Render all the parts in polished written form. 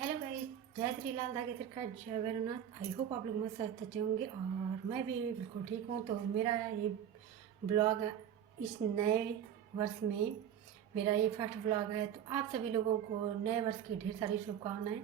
Hello guys, जय श्री लाल धागे सरकार, जय भैरवनाथ। आई होप आप लोग मस्त स्वस्थ अच्छे होंगे और मैं भी बिल्कुल ठीक हूँ। तो मेरा ये ब्लॉग इस नए वर्ष में मेरा ये फर्स्ट ब्लॉग है। तो आप सभी लोगों को नए वर्ष की ढेर सारी शुभकामनाएं।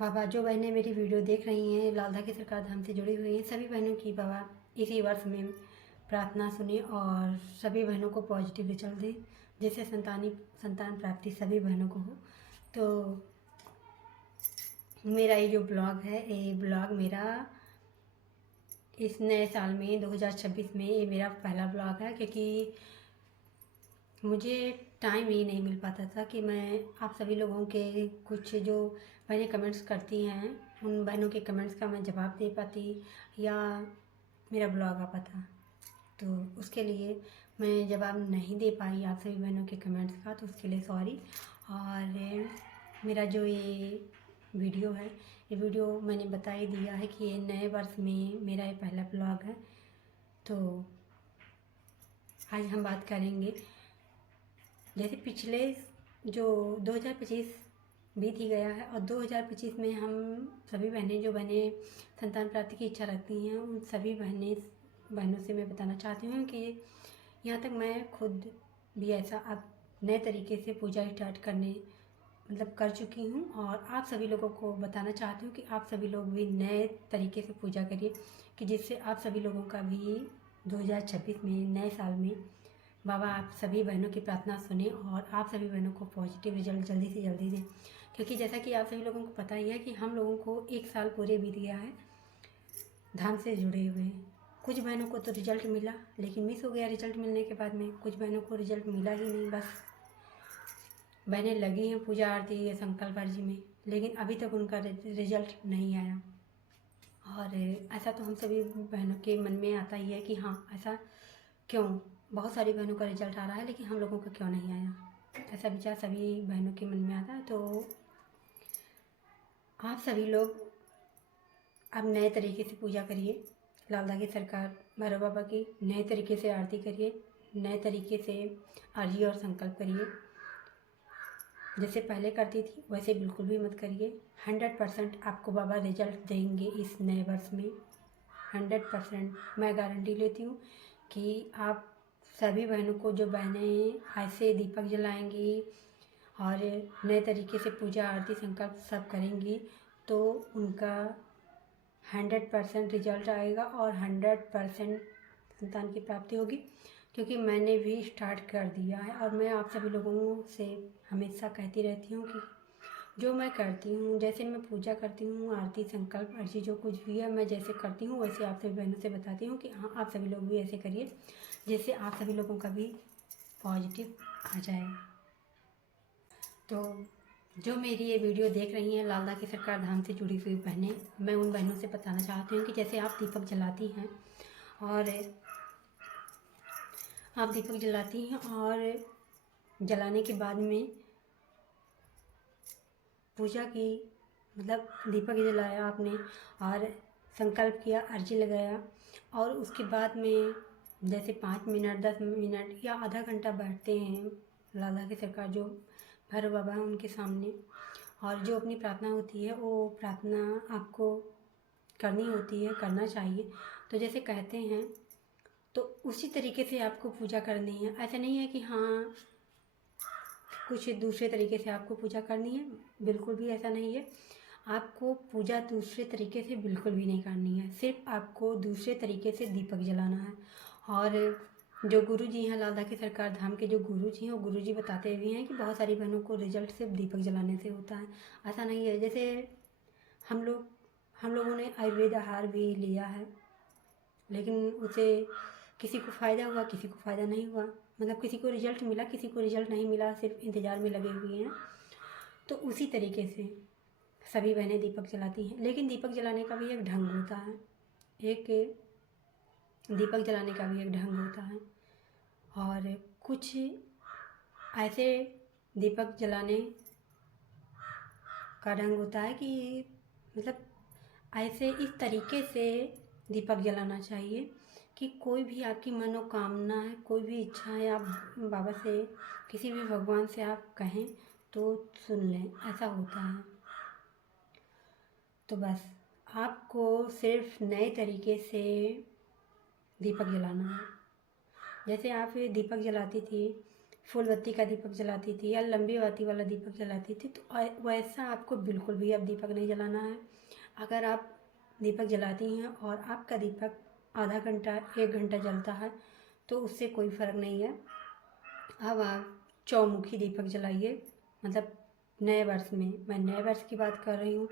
बाबा, जो बहनें मेरी वीडियो देख रही हैं, लाल धागे सरकार धाम से जुड़ी हुई हैं, सभी बहनों की बाबा इसी वर्ष में प्रार्थना सुने और सभी बहनों को पॉजिटिव रिजल्ट दें, जिससे संतान प्राप्ति सभी बहनों को हो। तो मेरा ये जो ब्लॉग है, ये ब्लॉग मेरा इस नए साल में 2026 में ये मेरा पहला ब्लॉग है, क्योंकि मुझे टाइम ही नहीं मिल पाता था कि मैं आप सभी लोगों के कुछ जो बहनें कमेंट्स करती हैं उन बहनों के कमेंट्स का मैं जवाब दे पाती या मेरा ब्लॉग आ पाता। तो उसके लिए मैं जवाब नहीं दे पाई आप सभी बहनों के कमेंट्स का, तो उसके लिए सॉरी। और मेरा जो ये वीडियो है, ये वीडियो मैंने बता ही दिया है कि ये नए वर्ष में मेरा ये पहला ब्लॉग है। तो आज हम बात करेंगे, जैसे पिछले जो 2025 बीत ही गया है और 2025 में हम सभी बहनें संतान प्राप्ति की इच्छा रखती हैं, उन सभी बहनों से मैं बताना चाहती हूँ कि यहाँ तक मैं खुद भी ऐसा अब नए तरीके से पूजा स्टार्ट करने कर चुकी हूँ और आप सभी लोगों को बताना चाहती हूँ कि आप सभी लोग भी नए तरीके से पूजा करिए, कि जिससे आप सभी लोगों का भी 2026 में नए साल में बाबा आप सभी बहनों की प्रार्थना सुने और आप सभी बहनों को पॉजिटिव रिजल्ट जल्दी से जल्दी दें। क्योंकि जैसा कि आप सभी लोगों को पता ही है कि हम लोगों को एक साल पूरे बीत गया है धाम से जुड़े हुए। कुछ बहनों को तो रिजल्ट मिला, लेकिन मिस हो गया रिजल्ट मिलने के बाद में। कुछ बहनों को रिजल्ट मिला ही नहीं, बस बहनें लगी हैं पूजा आरती या संकल्प अर्जी में, लेकिन अभी तक उनका रिजल्ट नहीं आया। और ऐसा तो हम सभी बहनों के मन में आता ही है कि हाँ, ऐसा क्यों, बहुत सारी बहनों का रिजल्ट आ रहा है लेकिन हम लोगों का क्यों नहीं आया। ऐसा विचार सभी बहनों के मन में आता है। तो आप सभी लोग अब नए तरीके से पूजा करिए, लाल धागे सरकार भैरव बाबा की नए तरीके से आरती करिए, नए तरीके से अर्जी और संकल्प करिए। जैसे पहले करती थी वैसे बिल्कुल भी मत करिए। 100% आपको बाबा रिजल्ट देंगे इस नए वर्ष में। 100% मैं गारंटी लेती हूँ कि आप सभी बहनों को, जो बहनें ऐसे दीपक जलाएंगी और नए तरीके से पूजा आरती संकल्प सब करेंगी, तो उनका 100% रिजल्ट आएगा और 100% संतान की प्राप्ति होगी। क्योंकि मैंने भी स्टार्ट कर दिया है और मैं आप सभी लोगों से हमेशा कहती रहती हूँ कि जो मैं करती हूँ, जैसे मैं पूजा करती हूँ, आरती संकल्प अर्जी जो कुछ भी है, मैं जैसे करती हूँ वैसे आप सभी बहनों से बताती हूँ कि हाँ, आप सभी लोग भी ऐसे करिए, जिससे आप सभी लोगों का भी पॉजिटिव आ जाए। तो जो मेरी ये वीडियो देख रही हैं लाल धागे सरकार धाम से जुड़ी हुई बहनें, मैं उन बहनों से बताना चाहती हूँ कि जैसे आप दीपक जलाती हैं और जलाने के बाद में पूजा की, दीपक जलाया आपने और संकल्प किया, अर्जी लगाया और उसके बाद में जैसे 5 मिनट 10 मिनट या आधा घंटा बैठते हैं लाल धागे सरकार जो भैरव बाबा हैं उनके सामने, और जो अपनी प्रार्थना होती है वो प्रार्थना आपको करनी होती है, करना चाहिए। तो जैसे कहते हैं तो उसी तरीके से आपको पूजा करनी है। ऐसा नहीं है कि हाँ कुछ दूसरे तरीके से आपको पूजा करनी है, बिल्कुल भी ऐसा नहीं है। आपको पूजा दूसरे तरीके से बिल्कुल भी नहीं करनी है, सिर्फ आपको दूसरे तरीके से दीपक जलाना है। और जो गुरु जी हैं लाल धागे सरकार धाम के, जो गुरु जी हैं, वो गुरु जी बताते भी हैं कि बहुत सारी बहनों को रिजल्ट सिर्फ दीपक जलाने से होता है। ऐसा नहीं है। जैसे हम लोगों ने आयुर्वेद आहार भी लिया है, लेकिन उसे किसी को फ़ायदा हुआ, किसी को फ़ायदा नहीं हुआ। किसी को रिजल्ट मिला, किसी को रिजल्ट नहीं मिला, सिर्फ इंतज़ार में लगे हुए हैं। तो उसी तरीके से सभी बहनें दीपक जलाती हैं, लेकिन दीपक जलाने का भी एक ढंग होता है। एक दीपक जलाने का भी एक ढंग होता है और कुछ ऐसे दीपक जलाने का ढंग होता है कि ऐसे इस तरीके से दीपक जलाना चाहिए कि कोई भी आपकी मनोकामना है, कोई भी इच्छा है, आप बाबा से, किसी भी भगवान से आप कहें तो सुन लें, ऐसा होता है। तो बस आपको सिर्फ नए तरीके से दीपक जलाना है। जैसे आप ये दीपक जलाती थी, फूल बत्ती का दीपक जलाती थी या लंबी बत्ती वाला दीपक जलाती थी, तो वैसा आपको बिल्कुल भी अब दीपक नहीं जलाना है। अगर आप दीपक जलाती हैं और आपका दीपक आधा घंटा 1 घंटा जलता है तो उससे कोई फ़र्क नहीं है। अब आप चौमुखी दीपक जलाइए, मतलब नए वर्ष में, मैं नए वर्ष की बात कर रही हूँ।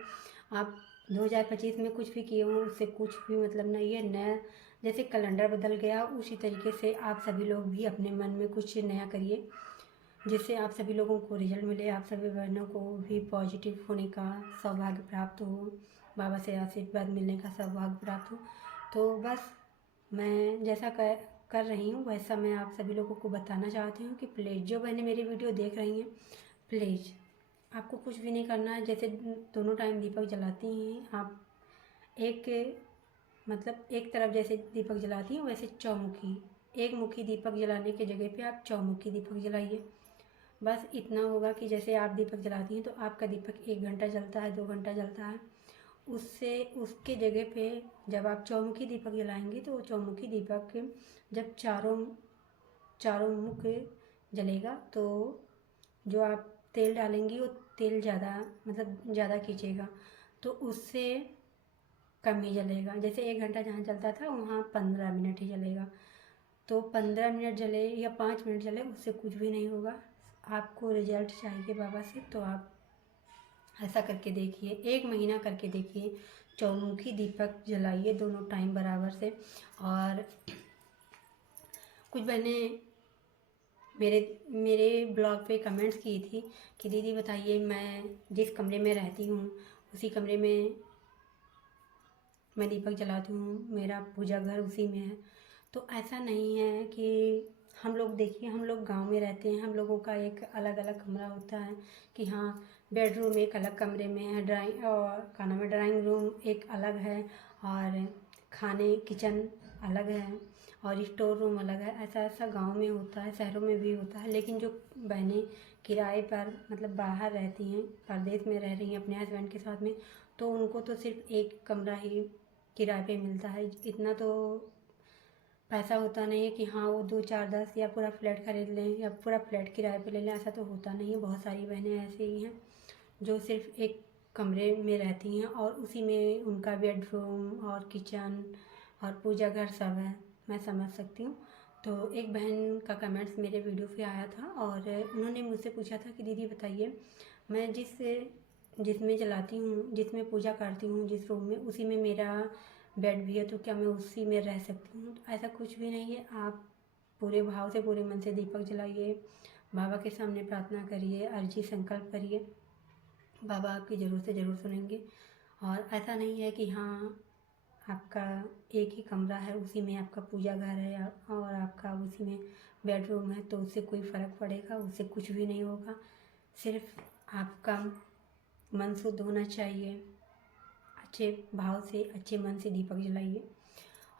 आप 2025 में कुछ भी किए हों उससे कुछ भी मतलब नहीं है। नया जैसे कैलेंडर बदल गया उसी तरीके से आप सभी लोग भी अपने मन में कुछ नया करिए, जिससे आप सभी लोगों को रिजल्ट मिले, आप सभी बहनों को भी पॉजिटिव होने का सौभाग्य प्राप्त हो, बाबा से आशीर्वाद मिलने का सौभाग्य प्राप्त हो। तो बस मैं जैसा कर रही हूँ वैसा मैं आप सभी लोगों को बताना चाहती हूँ कि प्लीज़ जो बहनें मेरी वीडियो देख रही हैं, प्लीज़ आपको कुछ भी नहीं करना है। जैसे दोनों टाइम दीपक जलाती हैं आप, एक मतलब एक तरफ जैसे दीपक जलाती हैं वैसे चौमुखी, एक मुखी दीपक जलाने के जगह पे आप चौमुखी दीपक जलाइए। बस इतना होगा कि जैसे आप दीपक जलाती हैं तो आपका दीपक 1 घंटा जलता है, 2 घंटा जलता है, उससे उसके जगह पे जब आप चौमुखी दीपक जलाएंगे तो वो चौमुखी दीपक जब चारों चारों मुख जलेगा तो जो आप तेल डालेंगी वो तेल ज़्यादा मतलब ज़्यादा खींचेगा, तो उससे कम ही जलेगा। जैसे 1 घंटा जहाँ जलता था वहाँ 15 मिनट ही जलेगा, तो 15 मिनट जले या 5 मिनट जले उससे कुछ भी नहीं होगा। आपको रिजल्ट चाहिए बाबा से तो आप ऐसा करके देखिए, 1 महीना करके देखिए, चौमुखी दीपक जलाइए दोनों टाइम बराबर से। और कुछ बहनें मेरे मेरे ब्लॉग पे कमेंट्स की थी कि दीदी बताइए मैं जिस कमरे में रहती हूँ उसी कमरे में मैं दीपक जलाती हूँ, मेरा पूजा घर उसी में है। तो ऐसा नहीं है कि हम लोग, देखिए हम लोग गांव में रहते हैं, हम लोगों का एक अलग अलग कमरा होता है कि हाँ बेडरूम एक अलग कमरे में है, ड्राइंग और खाना में ड्राइंग रूम एक अलग है, और खाने किचन अलग है, और स्टोर रूम अलग है। ऐसा ऐसा गांव में होता है, शहरों में भी होता है। लेकिन जो बहनें किराए पर मतलब बाहर रहती हैं, परदेश में रह रही हैं अपने हस्बैंड के साथ में, तो उनको तो सिर्फ एक कमरा ही किराए पे मिलता है। इतना तो पैसा होता नहीं है कि हाँ वो 2 4 10 या पूरा फ्लैट खरीद लें या पूरा फ्लैट किराए पे ले लें, ऐसा तो होता नहीं है। बहुत सारी बहनें ऐसे ही हैं जो सिर्फ एक कमरे में रहती हैं और उसी में उनका बेडरूम और किचन और पूजा घर सब है। मैं समझ सकती हूँ। तो एक बहन का कमेंट्स मेरे वीडियो पे आया था और उन्होंने मुझसे पूछा था कि दीदी बताइए मैं जिसमें जलाती हूँ, जिसमें पूजा करती हूँ, जिस रूम में, उसी में मेरा बेड भी है, तो क्या मैं उसी में रह सकती हूँ? तो ऐसा कुछ भी नहीं है। आप पूरे भाव से पूरे मन से दीपक जलाइए, बाबा के सामने प्रार्थना करिए, अर्जी संकल्प करिए, बाबा आपकी ज़रूर से ज़रूर सुनेंगे। और ऐसा नहीं है कि हाँ आपका एक ही कमरा है उसी में आपका पूजा घर है और आपका उसी में बेडरूम है तो उससे कोई फ़र्क पड़ेगा? उससे कुछ भी नहीं होगा। सिर्फ आपका मन शुद्ध होना चाहिए, अच्छे भाव से अच्छे मन से दीपक जलाइए।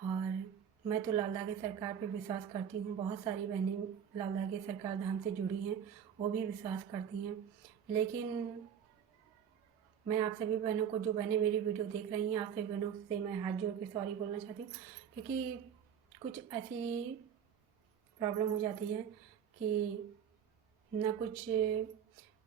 और मैं तो लाल धागे सरकार पे विश्वास करती हूँ। बहुत सारी बहनें लाल धागे सरकार धाम से जुड़ी हैं, वो भी विश्वास करती हैं। लेकिन मैं आप सभी बहनों को, जो बहनें मेरी वीडियो देख रही हैं, आप सभी बहनों से मैं हाथ जोड़ के सॉरी बोलना चाहती हूँ, क्योंकि कुछ ऐसी प्रॉब्लम हो जाती है कि ना कुछ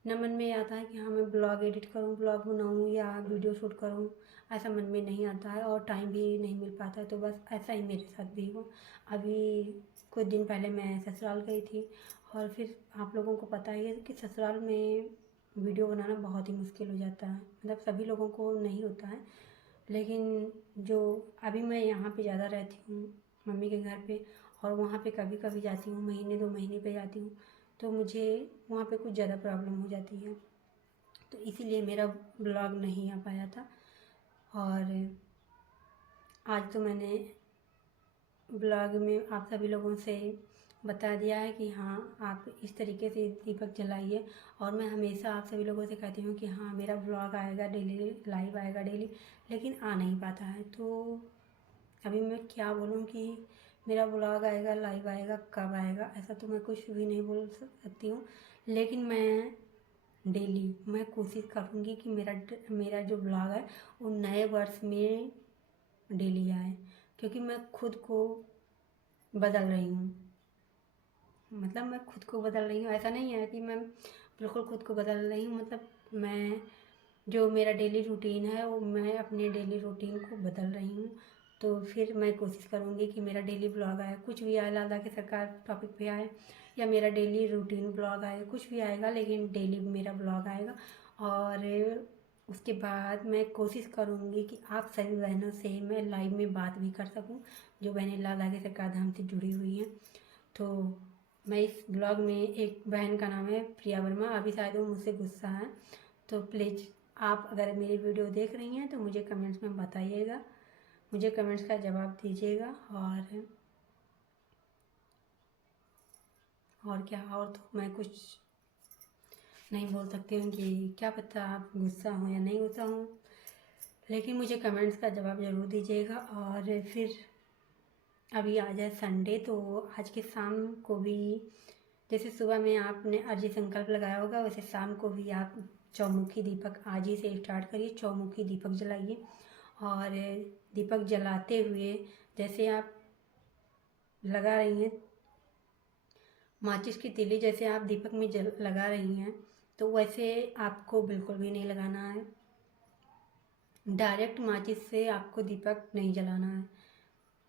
न मन में आता है कि हाँ मैं ब्लॉग एडिट करूँ, ब्लॉग बनाऊँ या वीडियो शूट करूँ, ऐसा मन में नहीं आता है और टाइम भी नहीं मिल पाता है। तो बस ऐसा ही मेरे साथ भी हुआ। अभी कुछ दिन पहले मैं ससुराल गई थी और फिर आप लोगों को पता ही है कि ससुराल में वीडियो बनाना बहुत ही मुश्किल हो जाता है, मतलब सभी लोगों को नहीं होता है। लेकिन जो अभी मैं यहाँ पे ज़्यादा रहती हूँ मम्मी के घर पे, और वहाँ पे कभी कभी जाती हूँ, महीने 2 महीने पे जाती हूँ, तो मुझे वहाँ पे कुछ ज़्यादा प्रॉब्लम हो जाती है, तो इसीलिए मेरा ब्लॉग नहीं आ पाया था। और आज तो मैंने ब्लॉग में आप सभी लोगों से बता दिया है कि हाँ आप इस तरीके से दीपक जलाइए। और मैं हमेशा आप सभी लोगों से कहती हूँ कि हाँ मेरा ब्लॉग आएगा डेली, लाइव आएगा डेली, लेकिन आ नहीं पाता है। तो अभी मैं क्या बोलूँ कि मेरा ब्लॉग आएगा, लाइव आएगा, कब आएगा, ऐसा तो मैं कुछ भी नहीं बोल सकती हूँ। लेकिन मैं डेली मैं कोशिश करूँगी कि मेरा जो ब्लॉग है वो नए वर्ष में डेली आए, क्योंकि मैं खुद को बदल रही हूँ। मतलब मैं खुद को बदल रही हूँ, ऐसा नहीं है कि मैं बिल्कुल खुद को बदल रही हूँ, मतलब मैं जो मेरा डेली रूटीन है वो मैं अपने डेली रूटीन को बदल रही हूँ। तो फिर मैं कोशिश करूँगी कि मेरा डेली ब्लॉग आए, कुछ भी आए, लाला की सरकार टॉपिक पे आए या मेरा डेली रूटीन ब्लॉग आए, कुछ भी आएगा लेकिन डेली मेरा ब्लॉग आएगा। और उसके बाद मैं कोशिश करूँगी कि आप सभी बहनों से मैं लाइव में बात भी कर सकूँ, जो बहनें लाला की सरकार धाम से जुड़ी हुई हैं। तो मैं इस ब्लॉग में एक बहन का नाम है प्रिया वर्मा, अभी शायद वो मुझसे गुस्सा है, तो प्लीज़ आप अगर मेरी वीडियो देख रही हैं तो मुझे कमेंट्स में बताइएगा, मुझे कमेंट्स का जवाब दीजिएगा। और क्या, और तो मैं कुछ नहीं बोल सकती हूँ कि क्या पता आप गुस्सा हो या नहीं गुस्सा हो, लेकिन मुझे कमेंट्स का जवाब ज़रूर दीजिएगा। और फिर अभी आ जाए संडे, तो आज के शाम को भी जैसे सुबह में आपने अर्जी संकल्प लगाया होगा, वैसे शाम को भी आप चौमुखी दीपक आज ही से स्टार्ट करिए, चौमुखी दीपक जलाइए। और दीपक जलाते हुए जैसे आप लगा रही हैं माचिस की तीली, जैसे आप दीपक में लगा रही हैं, तो वैसे आपको बिल्कुल भी नहीं लगाना है। डायरेक्ट माचिस से आपको दीपक नहीं जलाना है।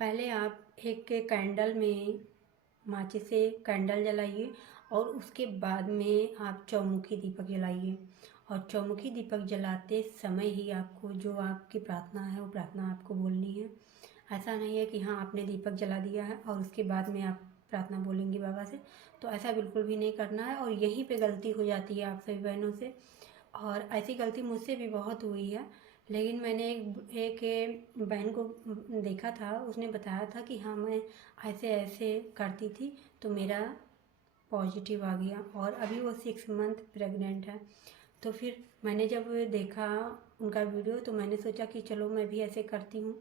पहले आप एक कैंडल में माचिस से कैंडल जलाइए और उसके बाद में आप चौमुखी दीपक जलाइए। और चौमुखी दीपक जलाते समय ही आपको जो आपकी प्रार्थना है वो प्रार्थना आपको बोलनी है। ऐसा नहीं है कि हाँ आपने दीपक जला दिया है और उसके बाद में आप प्रार्थना बोलेंगी बाबा से, तो ऐसा बिल्कुल भी नहीं करना है। और यहीं पे गलती हो जाती है आप सभी बहनों से, और ऐसी गलती मुझसे भी बहुत हुई है। लेकिन मैंने एक बहन को देखा था, उसने बताया था कि हाँ मैं ऐसे ऐसे करती थी तो मेरा पॉजिटिव आ गया, और अभी वो 6 मंथ प्रेग्नेंट है। तो फिर मैंने जब देखा उनका वीडियो तो मैंने सोचा कि चलो मैं भी ऐसे करती हूँ,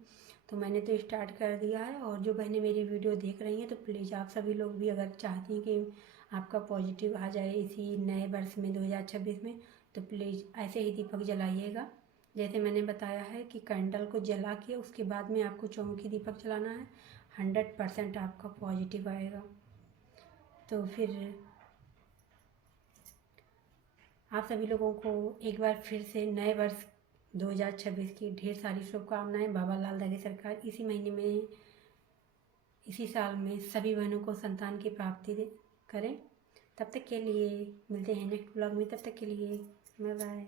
तो मैंने तो स्टार्ट कर दिया है। और जो बहनें मेरी वीडियो देख रही हैं तो प्लीज़ आप सभी लोग भी अगर चाहती हैं कि आपका पॉजिटिव आ जाए इसी नए वर्ष में 2026 में, तो प्लीज़ ऐसे ही दीपक जलाइएगा जैसे मैंने बताया है कि कैंडल को जला के उसके बाद में आपको चौमुखी दीपक जलाना है। 100% आपका पॉजिटिव आएगा। तो फिर आप सभी लोगों को एक बार फिर से नए वर्ष 2026 की ढेर सारी शुभकामनाएं। बाबा लाल दागे सरकार इसी महीने में, इसी साल में सभी बहनों को संतान की प्राप्ति करें। तब तक के लिए मिलते हैं नेक्स्ट ब्लॉग में, तब तक के लिए बाय बाय।